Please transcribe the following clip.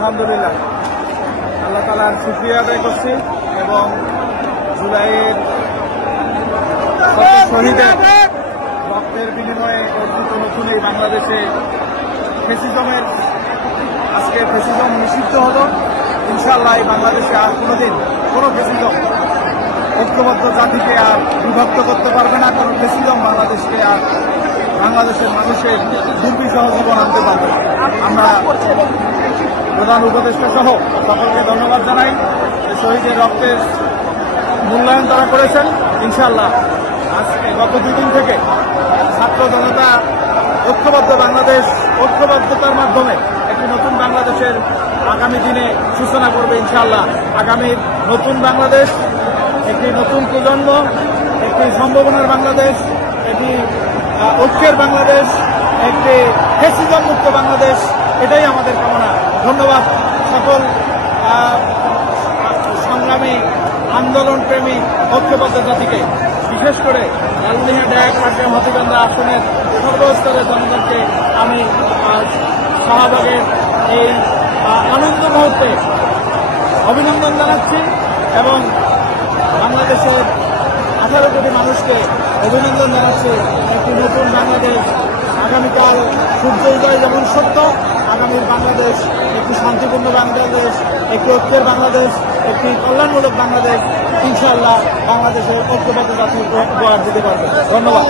আলহামদুলিল্লাহ আল্লাহ তাআলার শুকরিয়া আদায় করছি এবং জুলাইয়ের শহীদের রক্তের বিনিময়ে অর্জিত নতুন এই বাংলাদেশে ফ্যাসিজমের আজকে ফ্যাসিজম নিষিদ্ধ হলো। ইনশাআল্লাহ এই বাংলাদেশে আর কোনোদিন কোনো ফ্যাসিজম ঐক্যবদ্ধ জাতিকে আর বিভক্ত করতে পারবে না। কোনো ফ্যাসিজম বাংলাদেশকে আর বাংলাদেশের মানুষের দুর্বিষহ জীবন আনতে পারবে না। আমরা প্রধান উপদেষ্টা সহ সকলকে ধন্যবাদ জানাই। শহীদের রক্তের মূল্যায়ন তারা করেছেন। ইনশাআল্লাহ আজকে গত দুদিন থেকে ছাত্র জনতা ঐক্যবদ্ধ বাংলাদেশ, ঐক্যবদ্ধতার মাধ্যমে একটি নতুন বাংলাদেশের আগামী দিনে সূচনা করবে। ইনশাআল্লাহ আগামীর নতুন বাংলাদেশ, একটি নতুন প্রজন্ম, একটি সম্ভাবনার বাংলাদেশ, একটি ঐক্যের বাংলাদেশ, একটি ফ্যাসিজম মুক্ত বাংলাদেশ, এটাই আমাদের কামনা। ধন্যবাদ সকল সংগ্রামী আন্দোলন প্রেমী ঐক্যবদ্ধ জাতিকে, বিশেষ করে লালমনিরহাট ডায়াক পাটগ্রাম হাতীবান্ধা আসনের সর্বস্তরের জনগণকে আমি শাহবাগের এই আনন্দ মুহূর্তে অভিনন্দন জানাচ্ছি এবং বাংলাদেশের 18 কোটি মানুষকে অভিনন্দন জানাচ্ছি। একটি নতুন বাংলাদেশ আগামীকাল সূর্য উদয় যেমন সত্য, আগামীর বাংলাদেশ একটি শান্তিপূর্ণ বাংলাদেশ, একটি ঐক্যের বাংলাদেশ, একটি কল্যাণমূলক বাংলাদেশ ইনশাআল্লাহ বাংলাদেশের ঐক্যবদ্ধ জাতি উপহার দিতে পারবে। ধন্যবাদ।